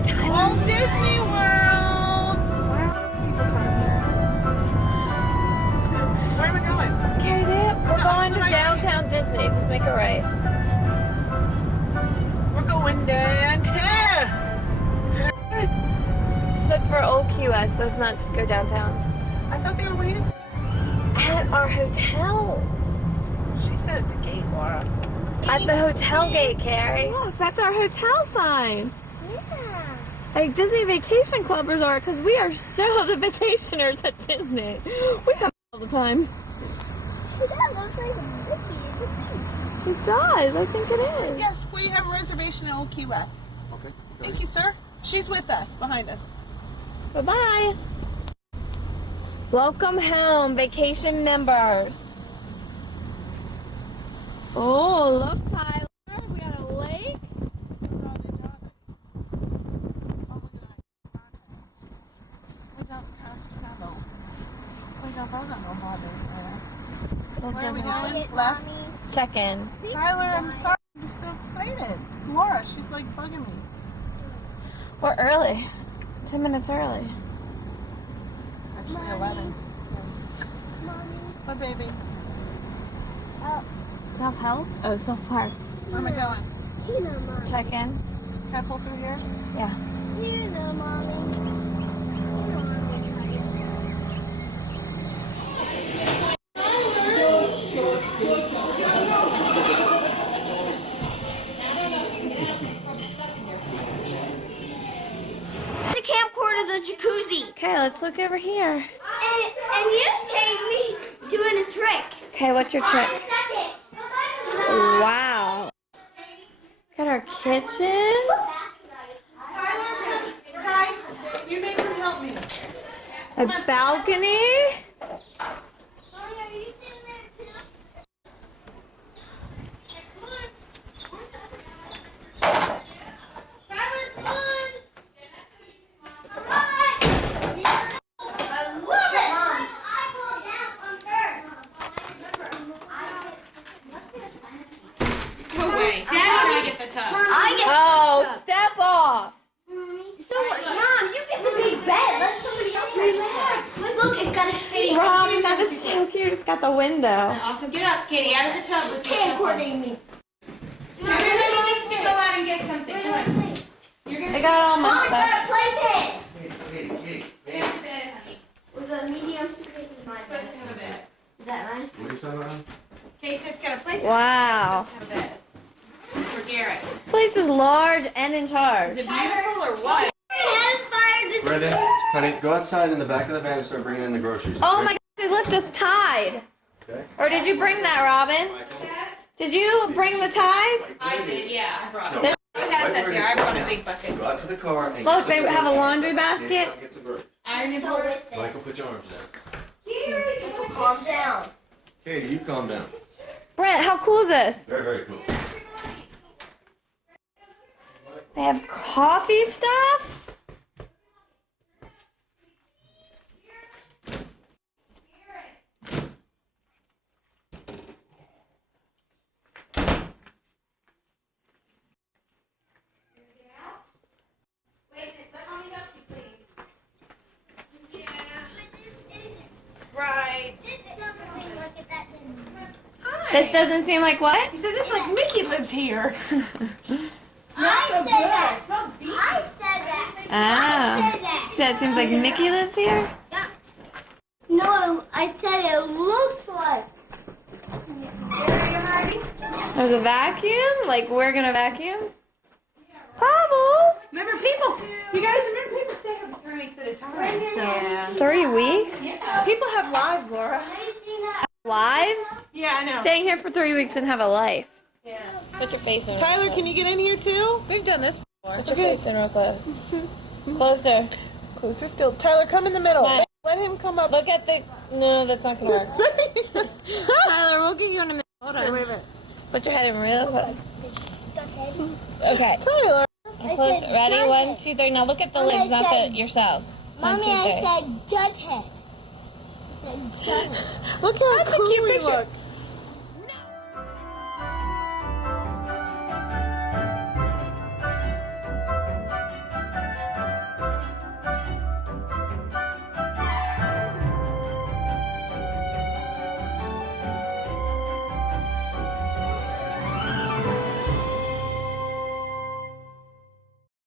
Tyler. Walt Disney World. Why are people coming here? Where are we going? We're going to downtown Disney. Just make it right. We're going downtown. Just look for Old Key West, but if not, just go downtown. I thought they were waiting. At our hotel. She said at the gate, Laura. At the hotel gate, Carrie. Look, that's our hotel sign. Yeah. Like Disney Vacation Clubbers are, because we are so the vacationers at Disney. We come all the time. That looks like a Mickey. It does. I think it is. Yes, we have a reservation in Old Key West. Okay. Thank you, sir. She's with us, behind us. Bye-bye. Welcome home, vacation members. Oh, look, Tyler. We got a lake. We don't cast travel. We don't vote on no bother. It Where are we doesn't going? Left. check in. Tyler, I'm sorry. I'm just so excited. It's Laura. She's like bugging me. We're early. 10 minutes early. Actually, 11. Mommy. Bye, baby. Self-help? Oh, self-park. Where am I going? You know, Mommy. Check in. Can I pull through here? Yeah. You know, Mommy. You know, Mommy. The camcorder, the jacuzzi. Okay, let's look over here. And you take me doing a trick. Okay, what's your trick? Second. Wow. Got our kitchen. Tyler, hi. You make him help me. A balcony. Tyler, come on. No way. Daddy and I get the tub. Oh, step off. So what? Mom, you get the big bed. Let somebody else relax. Look, it's got a seat. Robin, that is so cute. It's got the window. Also, get up, Katie, out of the tub. Let's get Camcording me. Everybody needs to go out and get something. Come on. I got all Oh, my it's stuff. got a playpen. It is a bed, honey. Was a medium suitcase in my bed. Supposed to have a bed. Is that mine? What are you talking about? Katie said it's got a playpen. Wow. Supposed to have a bed. For Garrett. This place is large and in charge. Is it beautiful or what? Brandon, honey, go outside in the back of the van and start bringing in the groceries. Oh okay? my God, we left us tied. Okay. Or did you bring that, Robin? Did you bring the tie? I did, yeah. I brought No. it. It has Right that where there. it I is. brought a big bucket. Go out to the car and Look, get some they have a groceries. laundry basket. Get some groceries. Iron and So board. with Michael, this. put your arms down. Calm down. Katie, you calm down. Brent, how cool is this? Very, very cool. They have coffee stuff. Right. This doesn't seem like what? He said this like Mickey lives here. I said that. I said that. Ah. I said that. So it seems like Mickey lives here? No, I said it looks like. There's a vacuum? Like we're gonna vacuum? Bubbles! Remember people? You guys remember people stay here 3 weeks at a time? Yeah. 3 weeks? People have lives, Laura. Lives? Yeah, I know. Staying here for 3 weeks and have a life. Yeah. Put your face in. Tyler, can you get in here too? We've done this before. Put your face in real close. Closer. Closer still. Tyler, come in the middle. Smile. Let him come up. Look at the... No, that's not gonna work. Tyler, we'll get you in a minute. Hold Okay, on. wait a minute. Put your head in real close. Okay. Tyler. Close. Ready? 1, 2, 3. Now look at the Mommy, legs, I not said- yourselves. 1, 2, Mommy, 3. I said judge head. I said judge head. Look how That's a cool cute we picture. look.